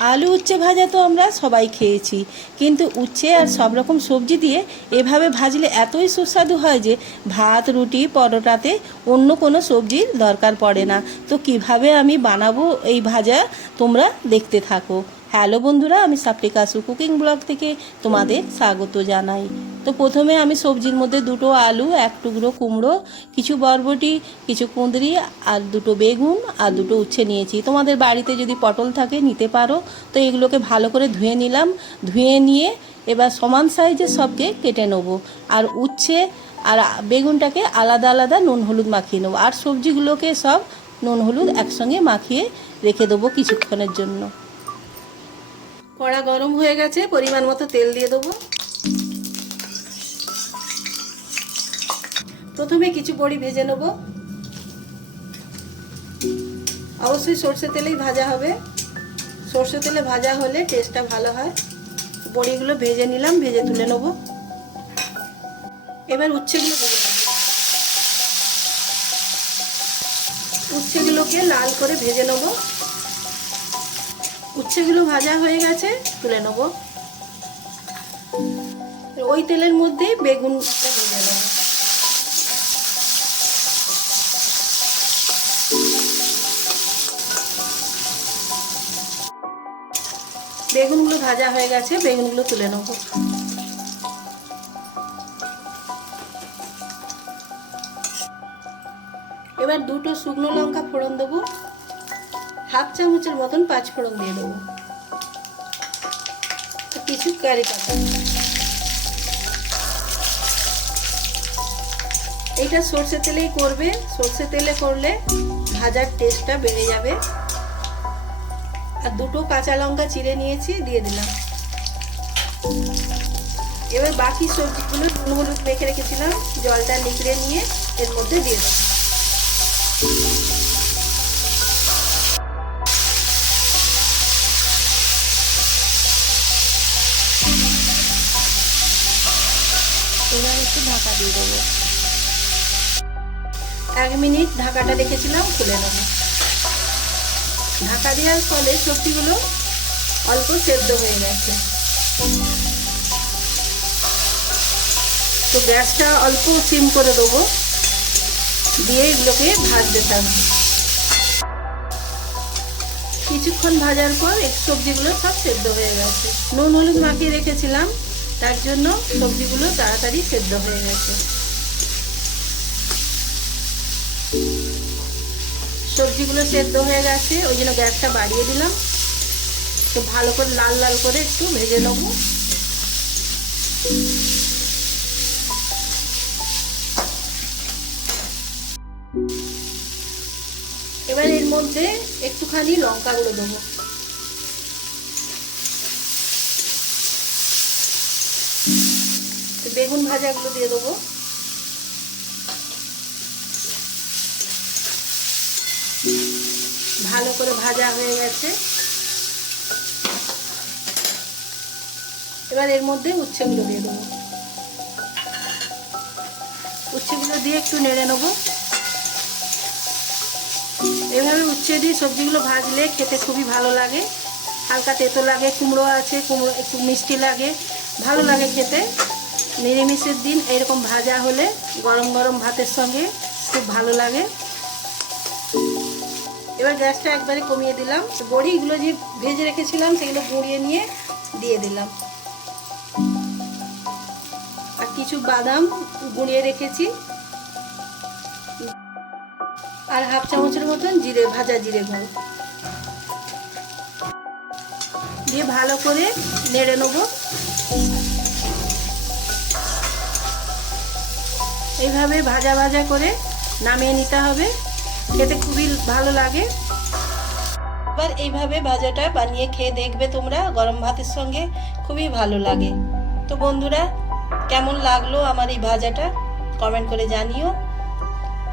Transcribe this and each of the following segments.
আলু উচ্ছে ভাজা তো আমরা সবাই খেয়েছি। কিন্তু উচ্ছে আর সব রকম সবজি দিয়ে এভাবে ভাজলে এতই সুস্বাদু হয় যে ভাত, রুটি, পরোটাতে অন্য কোনো সবজির দরকার পড়ে না। তো কীভাবে আমি বানাবো এই ভাজা তোমরা দেখতে থাকো। হ্যালো বন্ধুরা, আমি সাপ্রিকাসু কুকিং ব্লগ থেকে তোমাদের স্বাগত জানাই। তো প্রথমে আমি সবজির মধ্যে দুটো আলু, এক টুকরো কুমড়ো, কিছু বরবটি, কিছু কুঁদরি আর দুটো বেগুন আর দুটো উচ্ছে নিয়েছি। তোমাদের বাড়িতে যদি পটল থাকে নিতে পারো। তো এগুলোকে ভালো করে ধুয়ে নিলাম। ধুয়ে নিয়ে এবার সমান সাইজের সবকে কেটে নেব। আর উচ্ছে আর বেগুনটাকে আলাদা আলাদা নুন হলুদ মাখিয়ে নেব। আর সবজিগুলোকে সব নুন হলুদ একসঙ্গে মাখিয়ে রেখে দেবো কিছুক্ষণের জন্য। কড়া গরম হয়ে গেছে, পরিমাণ মতো তেল দিয়ে দেবো। প্রথমে কিছু বড়ি ভেজে নেব। অবশ্যই সর্ষে তেলেই ভাজা হবে। সর্ষে তেলে ভাজা হলে টেস্টটা ভালো হয়। বড়িগুলো ভেজে নিলাম, ভেজে তুলে নেব। এবার উচ্ছেগুলো ভেজে উচ্ছেগুলোকে লাল করে ভেজে নেব। উচ্ছেগুলো ভাজা হয়ে গেছে, তুলে নেব। ওই তেলের মধ্যে নেব বেগুনগুলো ভাজা হয়ে গেছে, বেগুনগুলো তুলে নেব। এবার দুটো শুকনো লঙ্কা ফোড়ন দেবো। হাফ চামচের মতন পাঁচ ফোড়ন দিয়ে দেবো। কিছু কারি পাতা এইটা সর্ষে তেলেই করবে। সর্ষে তেলে করলে ভাজার টেস্টটা বেড়ে যাবে। আর দুটো কাঁচা লঙ্কা চিড়ে নিয়েছি, দিয়ে দিলাম। এবার বাকি সবজিগুলো নুন হলুদ মেখে রেখেছিলাম। জলটা নিকড়ে নিয়ে এর মধ্যে দিয়ে দেবো। ঢাকা দিয়ে দেবো। এক মিনিট ঢাকাটা রেখেছিলাম খুলে নেব। ঢাকা দেওয়ার ফলে সবজিগুলো অল্প সেদ্ধ হয়ে গেছে। তো গ্যাসটা অল্প সিম করে দেবো, দিয়ে এগুলোকে ভাজতে থাকব। কিছুক্ষণ ভাজার পর সবজিগুলো সব সেদ্ধ হয়ে গেছে। নুন, হলুদ মাখিয়ে রেখেছিলাম। তার জন্য সবজিগুলো তাড়াতাড়ি সেদ্ধ হয়ে গেছে। সবজিগুলো সেদ্ধ হয়ে গেছে, ওই জন্য গ্যাসটা বাড়িয়ে দিলাম। তো ভালো করে লাল লাল করে একটু ভেজে নেব। এবার এর মধ্যে একটুখানি লঙ্কা গুঁড়ো দেবো। বেগুন ভাজাগুলো দিয়ে দেবো। ভালো করে ভাজা হয়ে গেছে। এবার এর মধ্যে উচ্ছেগুলো দিয়ে দেবো। উচ্ছেগুলো দিয়ে একটু নেড়ে নেব। এভাবে উচ্ছে দিয়ে সবজিগুলো ভাজলে খেতে খুবই ভালো লাগে। হালকা তেতো লাগে, কুমড়ো আছে, কুমড়ো, একটু মিষ্টি লাগে, ভালো লাগে খেতে। নিরামিষের দিন এরকম ভাজা হলে গরম গরম ভাতের সঙ্গে খুব ভালো লাগে। এবার গ্যাসটা একবারে কমিয়ে দিলাম। বড়িগুলো যে ভেজে রেখেছিলাম, সেগুলো গুঁড়িয়ে নিয়ে দিয়ে দিলাম। আর কিছু বাদাম গুঁড়িয়ে রেখেছি। আর হাফ চামচের মতন জিরে, ভাজা জিরে গুঁড়ো। দিয়ে ভালো করে নেড়ে নেব। এইভাবে ভাজা ভাজা করে নামিয়ে নিতে হবে। খেতে খুবই ভালো লাগে। এবার এইভাবে ভাজাটা বানিয়ে খেয়ে দেখবে তোমরা, গরম ভাতের সঙ্গে খুবই ভালো লাগে। তো বন্ধুরা, কেমন লাগল আমার এই ভাজাটা? কমেন্ট করে জানিও।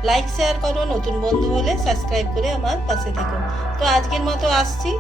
লাইক, শেয়ার করো, নতুন বন্ধু হলে সাবস্ক্রাইব করে আমার পাশে থেকো। তো আজকের মতো আসছি।